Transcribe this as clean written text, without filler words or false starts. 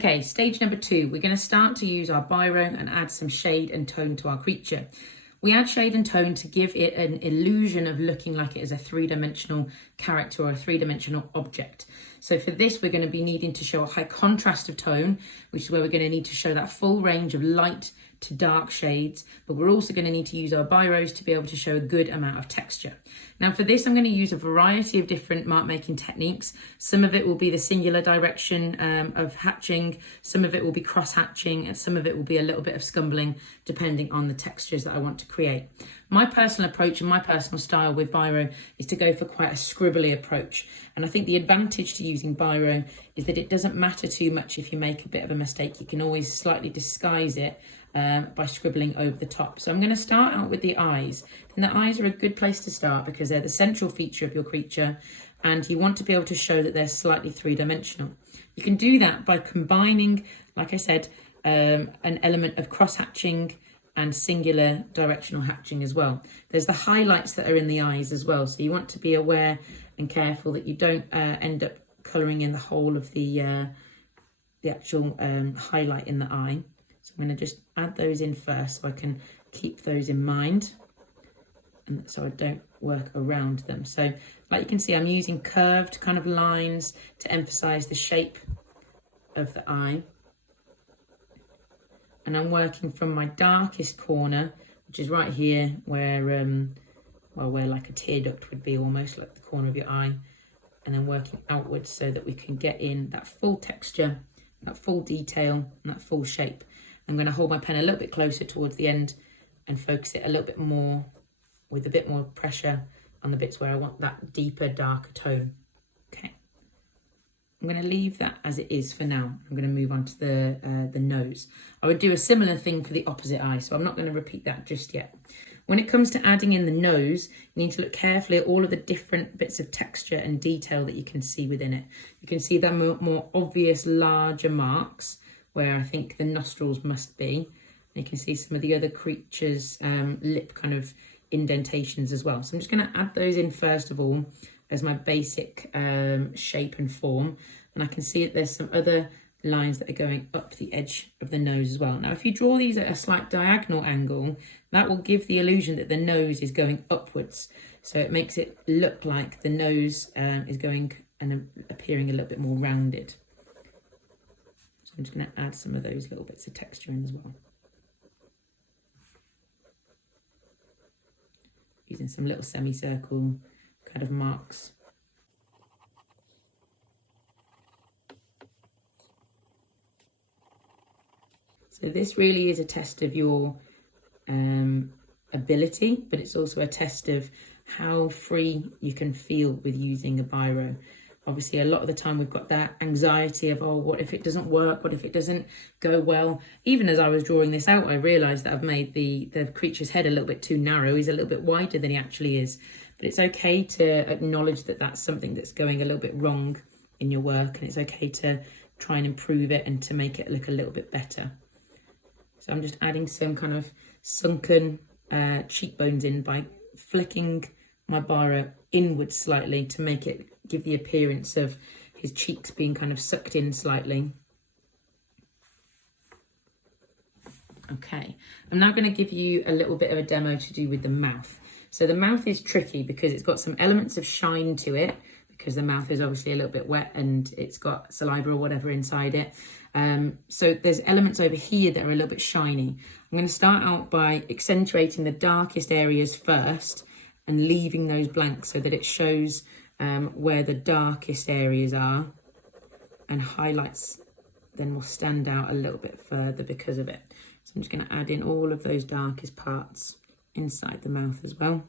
Okay, stage number 2, we're going to start to use our biro and add some shade and tone to our creature. We add shade and tone to give it an illusion of looking like it is a three-dimensional character or a three-dimensional object. So for this, we're going to be needing to show a high contrast of tone, which is where we're going to need to show that full range of light to dark shades, but we're also going to need to use our biros to be able to show a good amount of texture. Now for this, I'm going to use a variety of different mark making techniques. Some of it will be the singular direction of hatching, some of it will be cross hatching, and some of it will be a little bit of scumbling, depending on the textures that I want to create. My personal approach and my personal style with biro is to go for quite a scribbly approach. And I think the advantage to using biro is that it doesn't matter too much if you make a bit of a mistake. You can always slightly disguise it by scribbling over the top. So I'm going to start out with the eyes. And the eyes are a good place to start because they're the central feature of your creature, and you want to be able to show that they're slightly three-dimensional. You can do that by combining, like I said, an element of cross-hatching and singular directional hatching as well. There's the highlights that are in the eyes as well, so you want to be aware and careful that you don't end up colouring in the whole of the actual highlight in the eye. So I'm going to just add those in first so I can keep those in mind and so I don't work around them. So like you can see, I'm using curved kind of lines to emphasize the shape of the eye. And I'm working from my darkest corner, which is right here where, where like a tear duct would be, almost like the corner of your eye. And then working outwards so that we can get in that full texture, that full detail, and that full shape. I'm going to hold my pen a little bit closer towards the end and focus it a little bit more with a bit more pressure on the bits where I want that deeper, darker tone. Okay. I'm going to leave that as it is for now. I'm going to move on to the nose. I would do a similar thing for the opposite eye, so I'm not going to repeat that just yet. When it comes to adding in the nose, you need to look carefully at all of the different bits of texture and detail that you can see within it. You can see the more obvious, larger marks where I think the nostrils must be. And you can see some of the other creatures' lip kind of indentations as well. So I'm just going to add those in first of all as my basic shape and form. And I can see that there's some other lines that are going up the edge of the nose as well. Now, if you draw these at a slight diagonal angle, that will give the illusion that the nose is going upwards. So it makes it look like the nose is going and appearing a little bit more rounded. So I'm just going to add some of those little bits of texture in as well. Using some little semicircle kind of marks. So this really is a test of your ability, but it's also a test of how free you can feel with using a biro. Obviously, a lot of the time we've got that anxiety of, oh, what if it doesn't work? What if it doesn't go well? Even as I was drawing this out, I realised that I've made the creature's head a little bit too narrow. He's a little bit wider than he actually is. But it's okay to acknowledge that that's something that's going a little bit wrong in your work, and it's okay to try and improve it and to make it look a little bit better. So I'm just adding some kind of sunken cheekbones in by flicking my biro inwards slightly to make it give the appearance of his cheeks being kind of sucked in slightly. Okay, I'm now going to give you a little bit of a demo to do with the mouth. So the mouth is tricky because it's got some elements of shine to it, because the mouth is obviously a little bit wet and it's got saliva or whatever inside it. So there's elements over here that are a little bit shiny. I'm going to start out by accentuating the darkest areas first and leaving those blank so that it shows where the darkest areas are, and highlights then will stand out a little bit further because of it. So I'm just going to add in all of those darkest parts inside the mouth as well.